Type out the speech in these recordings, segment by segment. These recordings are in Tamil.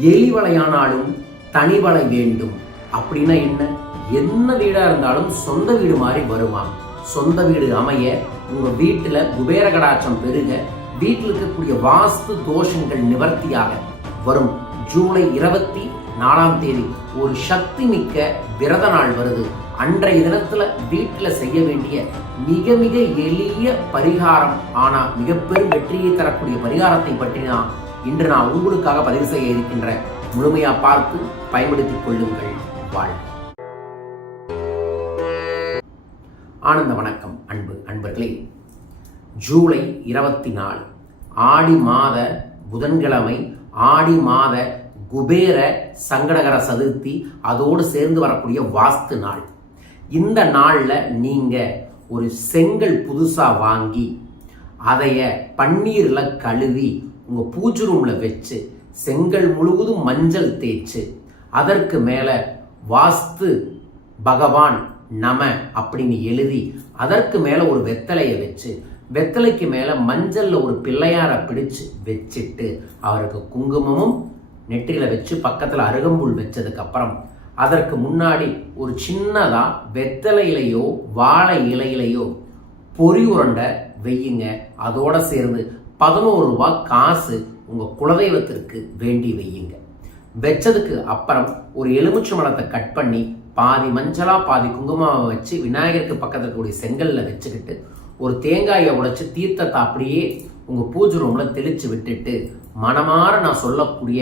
எலி வலையானாலும் தனி வலை வேண்டும். அப்படின்னா என்ன? என்ன வீடா இருந்தாலும் சொந்த வீடு மாதிரி வருமா சொந்த வீடு அமைய உங்க வீட்டுல குபேர கடாட்சம் பெருக வீட்டில் இருக்கக்கூடிய வாஸ்து தோஷங்கள் நிவர்த்தியாக வரும். ஜூலை இருபத்தி நாலாம் தேதி ஒரு சக்தி மிக்க விரத நாள் வருது. அன்றைய தினத்துல வீட்டுல செய்ய வேண்டிய மிக மிக எளிய பரிகாரம். ஆனா மிக வெற்றியை தரக்கூடிய பரிகாரத்தை பற்றி தான் இன்று நான் உங்களுக்காக பதிவு செய்ய இருக்கின்ற முழுமையா பார்த்து பயன்படுத்திக் கொள்ளுங்கள். வாழ் ஆனந்த வணக்கம் அன்பு அன்பர்களே. ஜூலை இருபத்தி நாலு ஆடி மாத புதன்கிழமை ஆடி மாத குபேர சங்கடகர சதுர்த்தி அதோடு சேர்ந்து வரக்கூடிய வாஸ்து நாள். இந்த நாளில் நீங்கள் ஒரு செங்கல் புதுசாக வாங்கி அதைய பன்னீரில் கழுவி உங்கள் பூஜை ரூமில் வச்சு செங்கல் முழுவதும் மஞ்சள் தேய்ச்சு அதற்கு மேலே வாஸ்து பகவான் நம அப்படின்னு எழுதி அதற்கு மேலே ஒரு வெத்தலையை வச்சு வெத்தலைக்கு மேலே மஞ்சளில் ஒரு பிள்ளையாரை பிடிச்சு வச்சுட்டு அவருக்கு குங்குமமும் நெற்றியில் வச்சு பக்கத்தில் அருகம்புல் வச்சதுக்கப்புறம் அதற்கு முன்னாடி ஒரு சின்னதாக வெத்தலையிலையோ வாழை இலையிலையோ பொறி உருண்டை வெய்யுங்க அதோட சேர்ந்து பதினோரு ரூபா காசு உங்கள் குலதெய்வத்திற்கு வேண்டி வையுங்க. வச்சதுக்கு அப்புறம் ஒரு எலுமிச்சை மரத்தை கட் பண்ணி பாதி மஞ்சளாக பாதி குங்குமாவை வச்சு விநாயகருக்கு பக்கத்தில் இருக்கக்கூடிய செங்கல்ல வச்சுக்கிட்டு ஒரு தேங்காயை உடைச்சி தீர்த்தத்தை அப்படியே உங்கள் பூஜை ரூமில் தெளித்து விட்டுட்டு மனமாற நான் சொல்லக்கூடிய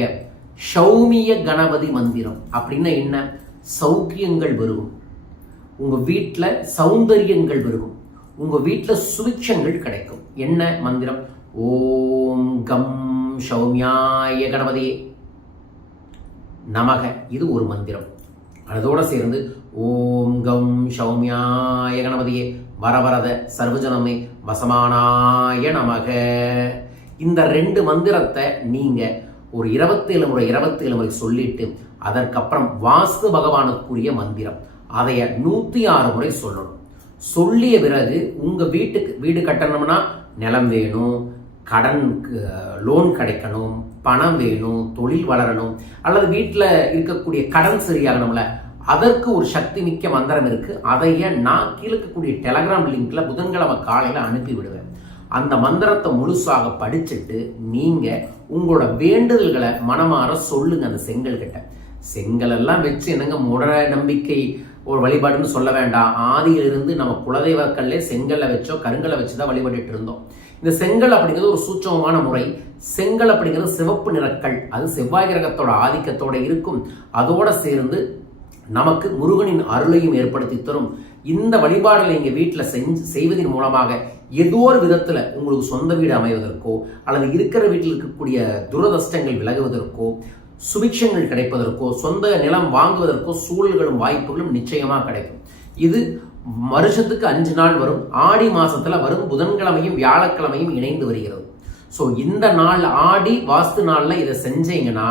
சௌமிய கணபதி மந்திரம் அப்படின்னா என்ன? சௌக்கியங்கள் பெருகும். உங்கள் வீட்டில் சௌந்தரியங்கள் பெருகும். உங்கள் வீட்டில் சுவிட்சங்கள் கிடைக்கும். என்ன மந்திரம்? ஓம் கம் சௌமியாய கணபதியே நமக இது ஒரு மந்திரம். அதோடு சேர்ந்து ஓம் கம் சௌமியாய கணபதியே வரவரத சர்வஜனமே வசமானாய நமக. இந்த ரெண்டு மந்திரத்தை நீங்கள் ஒரு இருபத்தேழு முறை இருபத்தேழு முறை சொல்லிட்டு அதற்கப்புறம் வாஸ்து பகவானுக்குரிய மந்திரம். அதைய நூற்றி ஆறு முறை சொல்லணும். சொல்லிய பிறகு உங்கள் வீட்டுக்கு வீடு கட்டணும்னா நிலம் வேணும். கடனுக்கு லோன் கிடைக்கணும் பணம் வேணும் தொழில் வளரணும் அல்லது வீட்டில் இருக்கக்கூடிய கடன் சரியாகணும்ல அதற்கு ஒரு சக்தி மிக்க மந்திரம் இருக்குது அதைய நான் கீழே இருக்கக்கூடிய டெலகிராம் லிங்கில் புதன்கிழமை காலையில் அனுப்பி விடுவேன். அந்த மந்திரத்தை முழுசாக படிச்சுட்டு நீங்கள் உங்களோட வேண்டுதல்களை மனமாற சொல்லுங்கள் அந்த செங்கல் கிட்ட வச்சு என்னங்க முட நம்பிக்கை ஒரு வழிபாடுன்னு சொல்ல வேண்டாம். ஆதியிலிருந்து நம்ம குலதெய்வக்கல்லே செங்கல்லை வச்சோ கருங்கலை வச்சு தான் வழிபட்டுட்டு இருந்தோம். இந்த செங்கல் அப்படிங்கிறது ஒரு சூட்சமமான முறை. செங்கல் அப்படிங்கிறது சிவப்பு நிறக்கல். அது செவ்வாய் கிரகத்தோட ஆதிக்கத்தோட இருக்கும். அதோட சேர்ந்து நமக்கு முருகனின் அருளையும் ஏற்படுத்தி தரும். இந்த வழிபாடுகளை எங்கள் வீட்டில் செஞ்சு செய்வதன் மூலமாக ஏதோ ஒரு விதத்தில் உங்களுக்கு சொந்த வீடு அமைவதற்கோ அல்லது இருக்கிற வீட்டில் இருக்கக்கூடிய துரதஷ்டங்கள் விலகுவதற்கோ சுபிக்ஷங்கள் கிடைப்பதற்கோ சொந்த நிலம் வாங்குவதற்கோ சூழல்களும் வாய்ப்புகளும் நிச்சயமாக கிடைக்கும். இது வருஷத்துக்கு அஞ்சு நாள் வரும். ஆடி மாசத்துல வரும். புதன்கிழமையும் வியாழக்கிழமையும் இணைந்து வருகிறது. ஸோ இந்த நாள் ஆடி வாஸ்து நாளில் இதை செஞ்சீங்கன்னா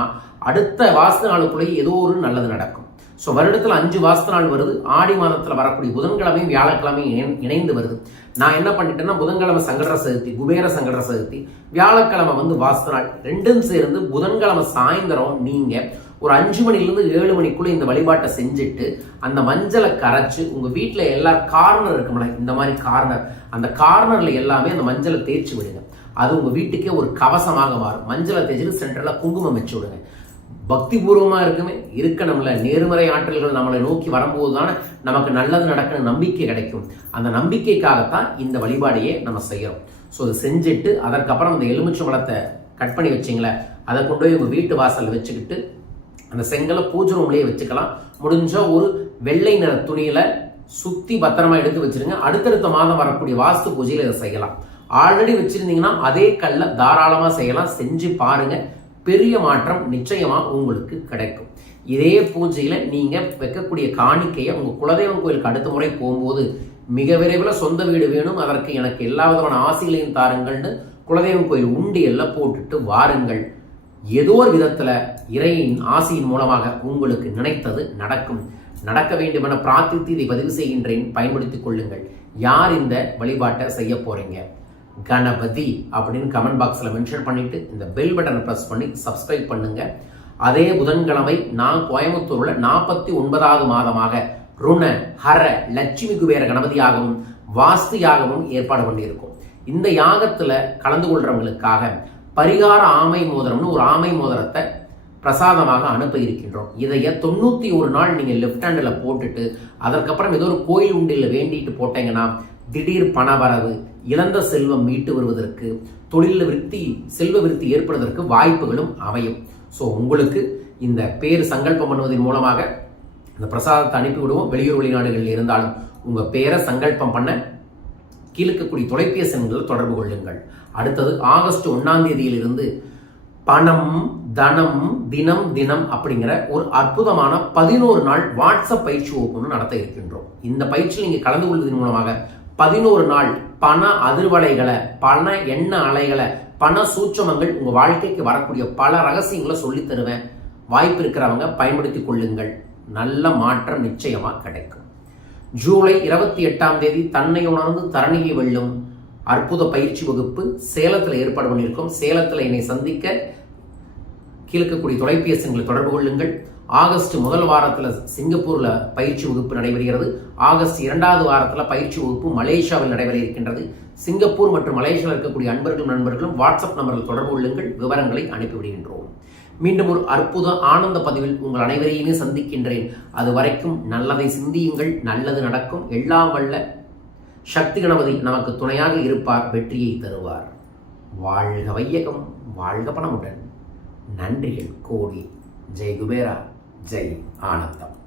அடுத்த வாஸ்து நாளுக்குள்ளேயே ஏதோ ஒரு நல்லது நடக்கும். ஸோ வருடத்தில் அஞ்சு வாஸ்து நாள் வருது. ஆடி மாதத்தில் வரக்கூடிய புதன்கிழமையும் வியாழக்கிழமையும் இணைந்து வருது. நான் என்ன பண்ணிட்டேன்னா புதன்கிழமை சங்கட சதுர்த்தி குபேர சங்கட சதுர்த்தி வியாழக்கிழமை வந்து வாஸ்து நாள். ரெண்டும் சேர்ந்து புதன்கிழமை சாயந்தரம் நீங்கள் ஒரு அஞ்சு மணிலேருந்து ஏழு மணிக்குள்ளே இந்த வழிபாட்டை செஞ்சுட்டு அந்த மஞ்சளை கரைச்சி உங்கள் வீட்டில் எல்லா கார்னர் இருக்கும்ல இந்த மாதிரி கார்னர் அந்த கார்னரில் எல்லாமே அந்த மஞ்சளை தேய்ச்சி விடுங்க. அது உங்கள் வீட்டுக்கே ஒரு கவசமாக மாறும். மஞ்சளை தேய்ச்சிட்டு சென்ட்ரலாக குங்குமம் வச்சு விடுங்க. பக்தி பூர்வமாக இருக்குமே இருக்கணும்ல. நேர்மறை ஆற்றல்கள் நம்மளை நோக்கி வரும்போது தானே நமக்கு நல்லது நடக்கணும் நம்பிக்கை கிடைக்கும். அந்த நம்பிக்கைக்காகத்தான் இந்த வழிபாடையே நம்ம செய்கிறோம் ஸோ அதை செஞ்சுட்டு அதற்கப்புறம் அந்த எலுமிச்சை பழத்தை கட் பண்ணி வச்சிங்களேன். அதை கொண்டு போய் உங்கள் வீட்டு வாசலில் வச்சுக்கிட்டு அந்த செங்கலை பூஜை ரூம்லேயே வச்சுக்கலாம். முடிஞ்சால் ஒரு வெள்ளை நிற துணியில் சுற்றி பத்திரமா எடுத்து வச்சிருங்க. அடுத்தடுத்த மாதம் வரக்கூடிய வாஸ்து பூஜையில் இதை செய்யலாம். ஆல்ரெடி வச்சுருந்தீங்கன்னா அதே கல்லில் தாராளமாக செய்யலாம். செஞ்சு பாருங்கள் பெரிய மாற்றம் நிச்சயமாக உங்களுக்கு கிடைக்கும். இதே பூஜையில் நீங்கள் வைக்கக்கூடிய காணிக்கையை உங்கள் குலதெய்வம் கோயிலுக்கு அடுத்த முறை போகும்போது மிக விரைவில் சொந்த வீடு வேணும். அதற்கு எனக்கு எல்லா விதமான ஆசைகளையும் தாருங்கள்னு குலதெய்வம் கோயில் உண்டியல்ல போட்டுட்டு வாருங்கள். ஏதோ ஒரு விதத்தில் இறையின் ஆசையின் மூலமாக உங்களுக்கு நினைத்தது நடக்கும். நடக்க வேண்டுமென பிரார்த்தித்து இதை பதிவு செய்கின்றேன். பயன்படுத்திக் கொள்ளுங்கள். யார் இந்த வழிபாட்டை செய்ய போறீங்க? கணபதி அப்படின்னு கமெண்ட் பாக்ஸில் மென்ஷன் பண்ணிட்டு இந்த பெல் பட்டனை ப்ரெஸ் பண்ணி சப்ஸ்கிரைப் பண்ணுங்க. அதே புதன்கிழமை நான் கோயம்புத்தூரில் நாற்பத்தி ஒன்பதாவது மாதமாக ருண ஹர லட்சுமி குபேர கணபதியாகவும் வாஸ்தியாகவும் ஏற்பாடு பண்ணியிருக்கோம். இந்த யாகத்தில் கலந்து கொள்றவங்களுக்காக பரிகார ஆமை மோதிரம்னு ஒரு ஆமை மோதிரத்தை பிரசாதமாக அனுப்ப இருக்கின்றோம். இதைய தொண்ணூத்தி ஒரு நாள் நீங்க லெஃப்ட் ஹேண்டில் போட்டுட்டு அதற்கப்புறம் ஏதோ ஒரு கோயில் உண்டியில் வேண்டிட்டு போட்டீங்கன்னா திடீர் பணவரவு இழந்த செல்வம் மீட்டு வருவதற்கு தொழிலில் விருத்தி செல்வ விருத்தி ஏற்படுவதற்கு வாய்ப்புகளும் அமையும். ஸோ உங்களுக்கு இந்த பேர் சங்கல்பம் பண்ணுவதன் மூலமாக இந்த பிரசாதத்தை அனுப்பி விடுவோம் வெளியூர் வெளிநாடுகளில் இருந்தாலும் உங்க பேரை சங்கல்பம் பண்ண கீழக்கக்கூடிய தொலைபேசி எண்கள் தொடர்பு கொள்ளுங்கள். அடுத்தது ஆகஸ்ட் ஒன்றாம் தேதியிலிருந்து பணம் தனம் தினம் தினம் அப்படிங்கிற ஒரு அற்புதமான பதினோரு நாள் வாட்ஸ்அப் பயிற்சி வகுப்பு நடத்த இருக்கின்றோம். இந்த பயிற்சியில் நீங்கள் கலந்து கொள்வதன் மூலமாக பதினோரு நாள் பண அதிர்வலைகளை பண எண்ண அலைகளை பண சூட்சமங்கள் உங்கள் வாழ்க்கைக்கு வரக்கூடிய பல ரகசியங்களை சொல்லித் தருவேன் வாய்ப்பு இருக்கிறவங்க பயன்படுத்தி கொள்ளுங்கள். நல்ல மாற்றம் நிச்சயமாக கிடைக்கும். ஜூலை இருபத்தி எட்டாம் தேதி தன்னை உணர்ந்து தரணியை வெல்லும் அற்புத பயிற்சி வகுப்பு சேலத்தில் ஏற்பாடு பண்ணியிருக்கோம். சேலத்தில் என்னை சந்திக்க கீழ்க்கக்கூடிய தொலைபேசி எண்களை தொடர்பு கொள்ளுங்கள். ஆகஸ்ட் முதல் வாரத்தில் சிங்கப்பூரில் பயிற்சி வகுப்பு நடைபெறுகிறது. ஆகஸ்ட் இரண்டாவது வாரத்தில் பயிற்சி வகுப்பு மலேசியாவில் நடைபெற இருக்கின்றது. சிங்கப்பூர் மற்றும் மலேசியாவில் இருக்கக்கூடிய அன்பர்களும் நண்பர்களும் வாட்ஸ்அப் நம்பரில் தொடர்பு கொள்ளுங்கள். விவரங்களை அனுப்பிவிடுகின்றோம் மீண்டும் ஒரு அற்புத ஆனந்த பதிவில் உங்கள் அனைவரையுமே சந்திக்கின்றேன். அது வரைக்கும் நல்லதை சிந்தியுங்கள் நல்லது நடக்கும். எல்லாம் வல்ல சக்தி கணபதி நமக்கு துணையாக இருப்பார் வெற்றியை தருவார். வாழ்க வையகம் வாழ்க பணமுடன். நன்றிகள். கோடி. ஜெய் குபேரா. ஜெய் ஆனந்தம்.